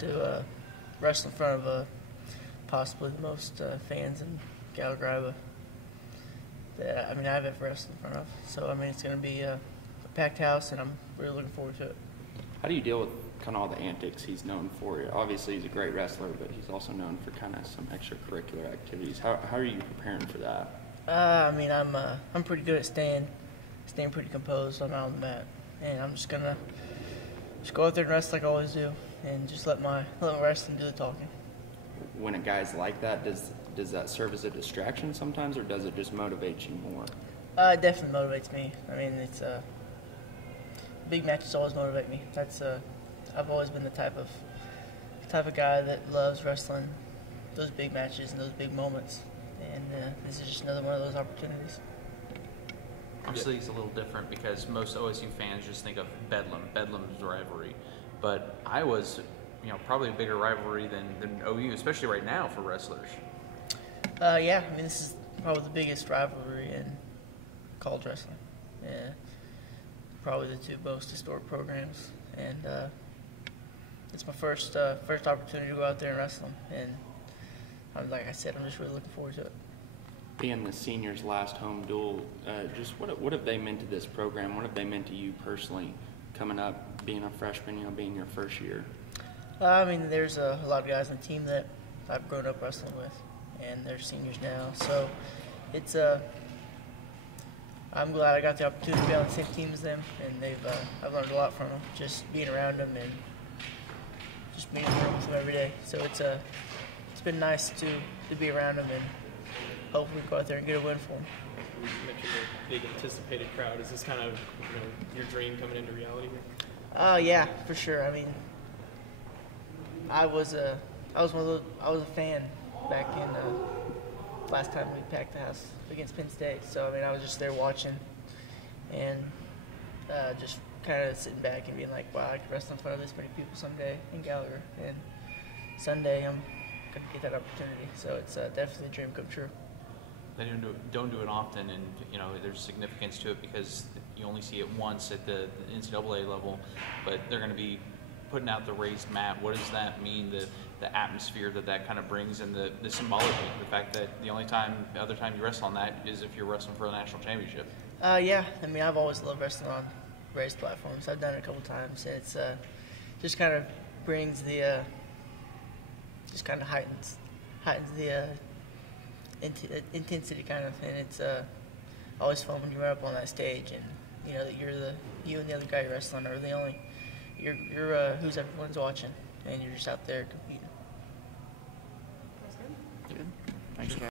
To wrestle in front of possibly the most fans in Gallagher that I've ever wrestled in front of. So it's going to be a packed house, and I'm really looking forward to it. How do you deal with kind of all the antics he's known for? Obviously, he's a great wrestler, but he's also known for kind of some extracurricular activities. How are you preparing for that? I'm pretty good at staying pretty composed when I'm out on the mat, and I'm just gonna go out there and wrestle like I always do, and just let my wrestling do the talking. When a guy's like that, does that serve as a distraction sometimes, or does it just motivate you more? It definitely motivates me. It's big matches always motivate me. I've always been the type of guy that loves wrestling those big matches and those big moments, and this is just another one of those opportunities. Obviously, it's a little different because most OSU fans just think of Bedlam's rivalry, but Iowa's, probably a bigger rivalry than OU, especially right now for wrestlers. Yeah, this is probably the biggest rivalry in college wrestling. Yeah, probably the two most historic programs, and it's my first opportunity to go out there and wrestle them, and like I said, I'm just really looking forward to it. Being the seniors' last home duel, just what have they meant to this program? What have they meant to you personally, coming up, being a freshman, being your first year? There's a lot of guys on the team that I've grown up wrestling with, and they're seniors now. So it's I'm glad I got the opportunity to be on the same team as them, and I've learned a lot from them, just being around them and just being in the room with them every day. So it's been nice to be around them and hopefully go out there and get a win for them. You mentioned the big anticipated crowd. Is this kind of your dream coming into reality here? Yeah, for sure. I was a fan back in last time we packed the house against Penn State. So I was just there watching and just kind of sitting back and being like, wow, I could wrestle in front of this many people someday in Gallagher. And Sunday I'm gonna get that opportunity. So it's definitely a dream come true. They don't do it often, and there's significance to it because you only see it once at the NCAA level. But they're going to be putting out the raised mat. What does that mean? The atmosphere that kind of brings, and the symbology, the fact that the other time you wrestle on that is if you're wrestling for a national championship. Yeah, I've always loved wrestling on raised platforms. I've done it a couple times, and it's just kind of brings the just kind of heightens the intensity kind of, and it's always fun when you run up on that stage and that you and the other guy you're wrestling are the only you're who's everyone's watching, and you're just out there competing. Good. Thanks, guys.